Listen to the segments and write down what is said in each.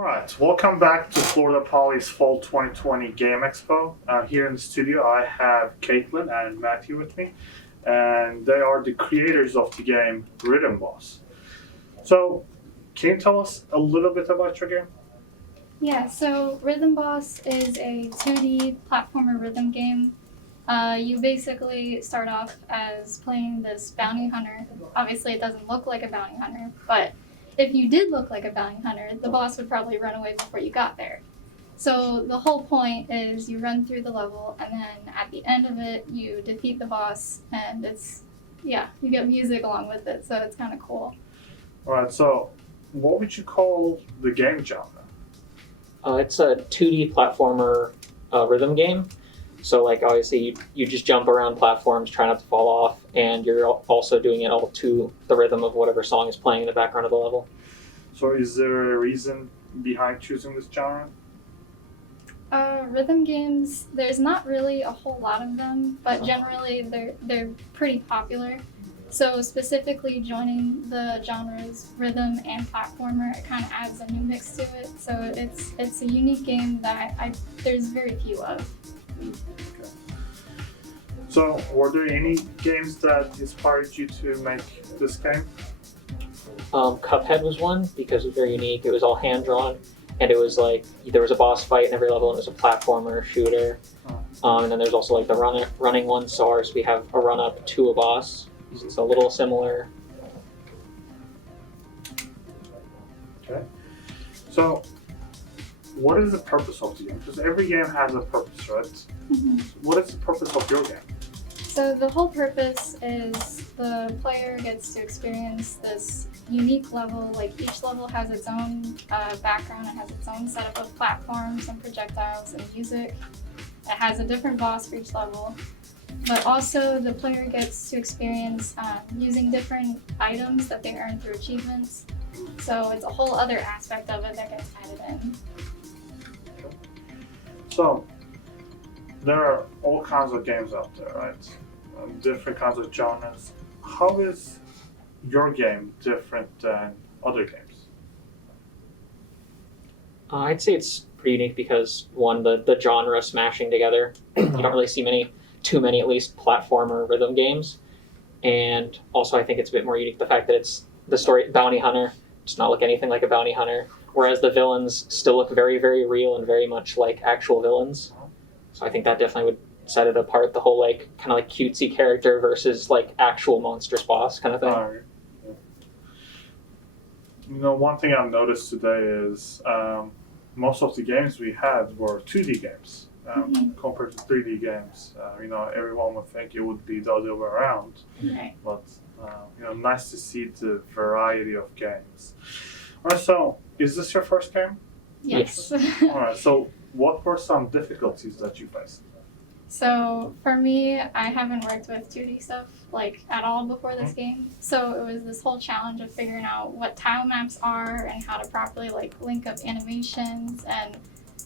Alright, welcome back to Florida Poly's Fall 2020 Game Expo. Here in the studio I have Caitlin and Matthew with me, and they are the creators of the game Rhythm Boss. So, can you tell us a little bit about your game? Yeah, so Rhythm Boss is a 2D platformer rhythm game. You basically start off as playing this bounty hunter. Obviously it doesn't look like a bounty hunter, but if you did look like a bounty hunter, the boss would probably run away before you got there. So the whole point is you run through the level, and then at the end of it, you defeat the boss, and you get music along with it, so it's kind of cool. Alright, so what would you call the game genre? It's a 2D platformer rhythm game. So, obviously, you just jump around platforms, try not to fall off, and you're also doing it all to the rhythm of whatever song is playing in the background of the level. So is there a reason behind choosing this genre? Rhythm games, there's not really a whole lot of them, but generally they're pretty popular. So specifically joining the genres rhythm and platformer, it kind of adds a new mix to it. So it's a unique game that there's very few of. Okay. So, were there any games that inspired you to make this game? Cuphead was one because it was very unique. It was all hand drawn, and it was like there was a boss fight in every level, and it was a platformer shooter. And then there's also like the running one. So ours, we have a run up to a boss. So it's a little similar. Okay. So, what is the purpose of the game? Because every game has a purpose, right? Mm-hmm. What is the purpose of your game? So the whole purpose is the player gets to experience this unique level. Like each level has its own background. It has its own setup of platforms and projectiles and music. It has a different boss for each level. But also the player gets to experience using different items that they earn through achievements. So it's a whole other aspect of it that gets added in. So, there are all kinds of games out there, right? Different kinds of genres. How is your game different than other games? I'd say it's pretty unique because one, the genre smashing together. You don't really see too many at least platformer rhythm games, and also I think it's a bit more unique the fact that it's the story bounty hunter. Does not look anything like a bounty hunter, whereas the villains still look very, very real and very much like actual villains. So I think that definitely would set it apart. The whole kind of cutesy character versus actual monstrous boss kind of thing. One thing I've noticed today is most of the games we had were 2D games compared to 3D games. Everyone would think it would be the other way around, Right. but nice to see the variety of games. All right, so is this your first game? Yes. All right, so what were some difficulties that you faced? So for me, I haven't worked with 2D stuff at all before this game. So it was this whole challenge of figuring out what tile maps are and how to properly link up animations and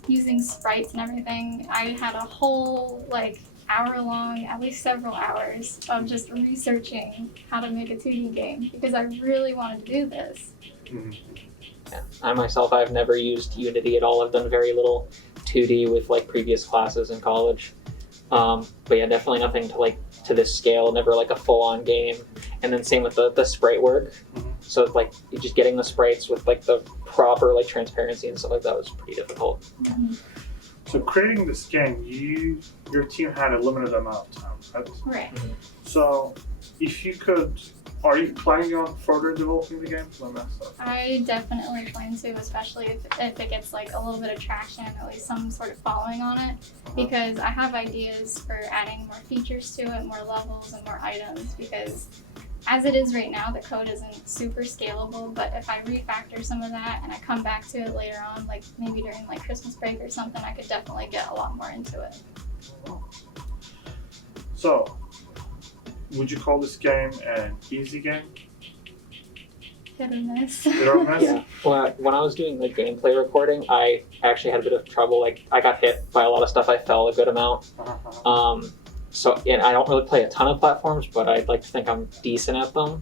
using sprites and everything. I had a whole hour long, at least several hours of just researching how to make a 2D game because I really wanted to do this. Mm-hmm. Yeah. I myself, I've never used Unity at all. I've done very little 2D with previous classes in college. But yeah, definitely nothing to this scale. Never a full-on game. And then same with the sprite work. Mm-hmm. So just getting the sprites with the proper transparency and stuff like that was pretty difficult. Mm-hmm. So creating this game, your team had a limited amount of time, right? Right. Mm-hmm. So if you could, are you planning on further developing the game? I definitely plan to, especially if it gets a little bit of traction, at least some sort of following on it, because I have ideas for adding more features to it, more levels and more items, because as it is right now, the code isn't super scalable, but if I refactor some of that and I come back to it later on, maybe during Christmas break or something, I could definitely get a lot more into it. So, would you call this game an easy game? Hit or miss. Hit or miss? Yeah. Well, when I was doing gameplay recording, I actually had a bit of trouble. I got hit by a lot of stuff. I fell a good amount. So, and I don't really play a ton of platforms, but I'd like to think I'm decent at them.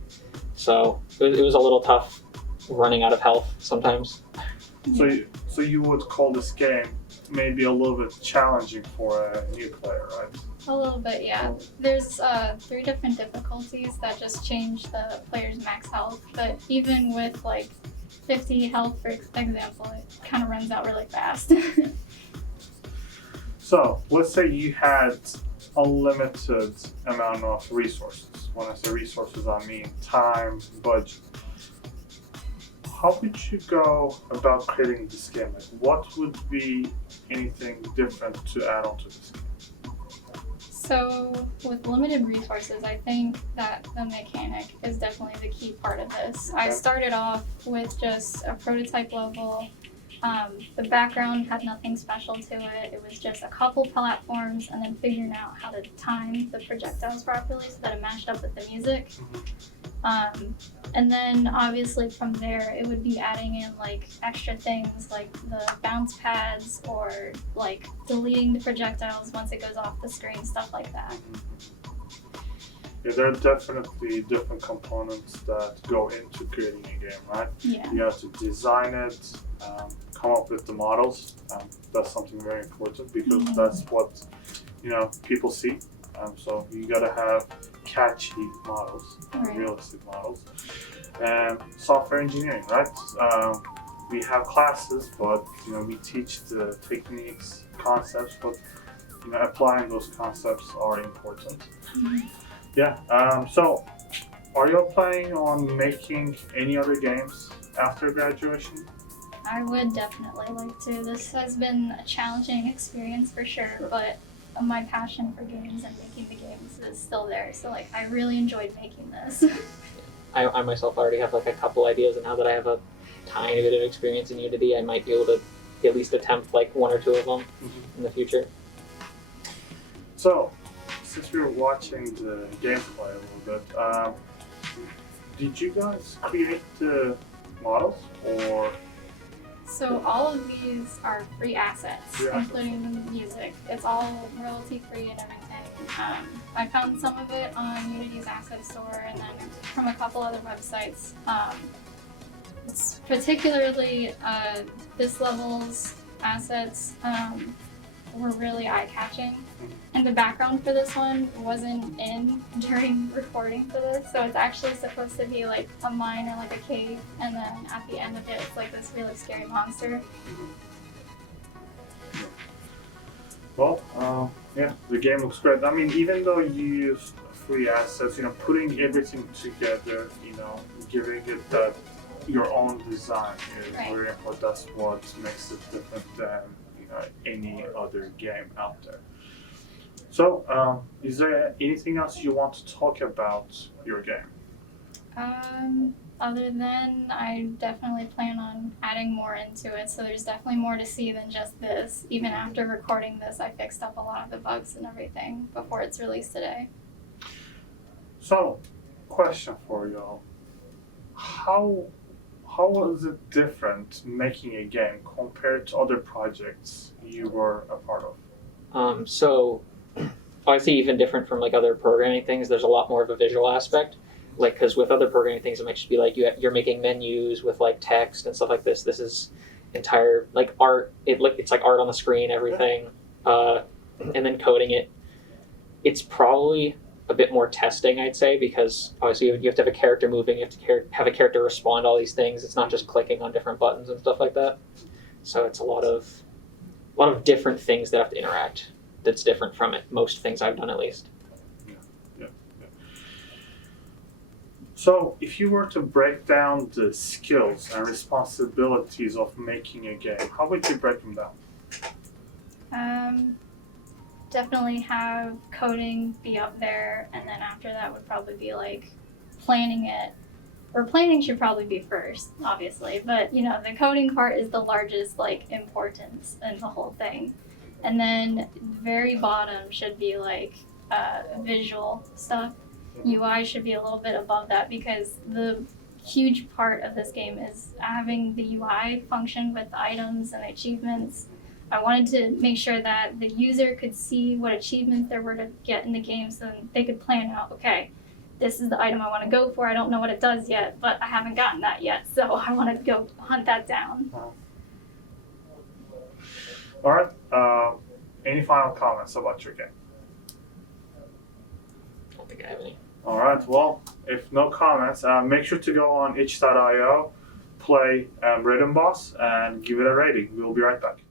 So it was a little tough running out of health sometimes. So you would call this game maybe a little bit challenging for a new player, right? A little bit, yeah. There's 3 different difficulties that just change the player's max health, but even with like 50 health, for example, it kind of runs out really fast. So let's say you had unlimited amount of resources. When I say resources, I mean time, budget. How would you go about creating this game? Like, what would be anything different to add on to this game? So with limited resources, I think that the mechanic is definitely the key part of this. I started off with just a prototype level. The background had nothing special to it. It was just a couple platforms and then figuring out how to time the projectiles properly so that it matched up with the music. And then obviously from there, it would be adding in like extra things like the bounce pads or like deleting the projectiles once it goes off the screen, stuff like that. Yeah, there are definitely different components that go into creating a game, right? Yeah. You have to design it, come up with the models. That's something very important because that's what people see. So you gotta have catchy models, Right. realistic models, and software engineering, right? We have classes, but we teach the techniques, concepts, but applying those concepts are important. Yeah. So, are you planning on making any other games after graduation? I would definitely like to. This has been a challenging experience for sure, but my passion for games and making the games is still there. So like I really enjoyed making this. I myself already have like a couple ideas, and now that I have a tiny bit of experience in Unity, I might be able to at least attempt like 1 or 2 of them in the future. So, since we were watching the gameplay a little bit, did you guys create the models or? So all of these are free assets, Free assets. including the music. It's all royalty free and everything. I found some of it on Unity's asset store and then from a couple other websites. It's particularly this level's assets were really eye-catching. And the background for this one wasn't in during recording for this, so it's actually supposed to be like a mine or like a cave, and then at the end of it, it's like this really scary monster. Well, yeah, the game looks great. I mean, even though you use free assets, putting everything together, giving it that your own design is Right. very important. That's what makes it different than any other game out there. So, is there anything else you want to talk about your game? Other than I definitely plan on adding more into it, so there's definitely more to see than just this. Even after recording this, I fixed up a lot of the bugs and everything before it's released today. So, question for y'all: How was it different making a game compared to other projects you were a part of? So obviously even different from like other programming things, there's a lot more of a visual aspect. Like, because with other programming things, it might just be like you're making menus with like text and stuff like this. This is entire like art. It's like art on the screen, everything, and then coding it. It's probably a bit more testing, I'd say, because obviously you have to have a character moving, you have to have a character respond to all these things. It's not just clicking on different buttons and stuff like that. So it's a lot of different things that have to interact. That's different from most things I've done, at least. Yeah. So, if you were to break down the skills and responsibilities of making a game, how would you break them down? Definitely have coding be up there, and then after that would probably be like planning it. Or planning should probably be first, obviously, but the coding part is the largest like importance in the whole thing. And then very bottom should be like visual stuff. UI should be a little bit above that because the huge part of this game is having the UI function with the items and the achievements. I wanted to make sure that the user could see what achievements there were to get in the game so they could plan out, okay, this is the item I want to go for. I don't know what it does yet, but I haven't gotten that yet, so I want to go hunt that down. All right. Any final comments about your game? I don't think I have any. All right. Well, if no comments, make sure to go on itch.io, play Rhythm Boss, and give it a rating. We'll be right back.